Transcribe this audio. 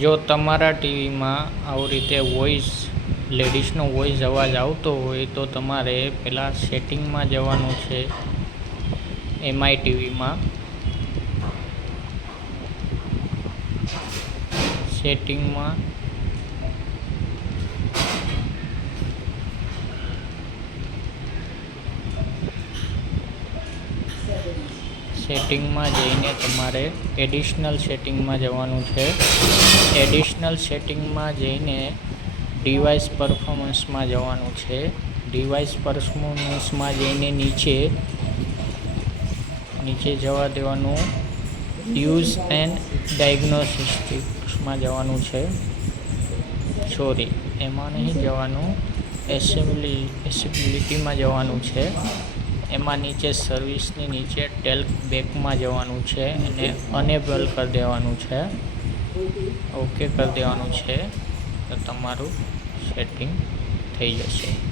જો તમારા ટીવીમાં આવી રીતે લેડીઝનો વોઇસ અવાજ આવતો હોય તો તમારે પહેલાં સેટિંગમાં જવાનું છે. એમઆઈ ટીવીમાં સેટિંગમાં જઈને તમારે એડિશનલ સેટિંગમાં જવાનું છે. એડિશનલ સેટિંગમાં જઈને ડિવાઇસ પરફોર્મન્સમાં જવાનું છે. ડિવાઇસ પરફોર્મન્સમાં જઈને નીચે જવા દેવાનું. યુઝ એન્ડ ડાયગ્નોસ્ટિક્સમાં જવાનું છે. એમાં નહીં જવાનું, એસેસિબિલિટીમાં જવાનું છે. એમાં નીચે સર્વિસની નીચે ટેલ્ક બેકમાં જવાનું છે અને અનેબલ કરી દેવાનું છે. ઓકે કરી દેવાનું છે તો તમારું સેટિંગ થઈ જશે.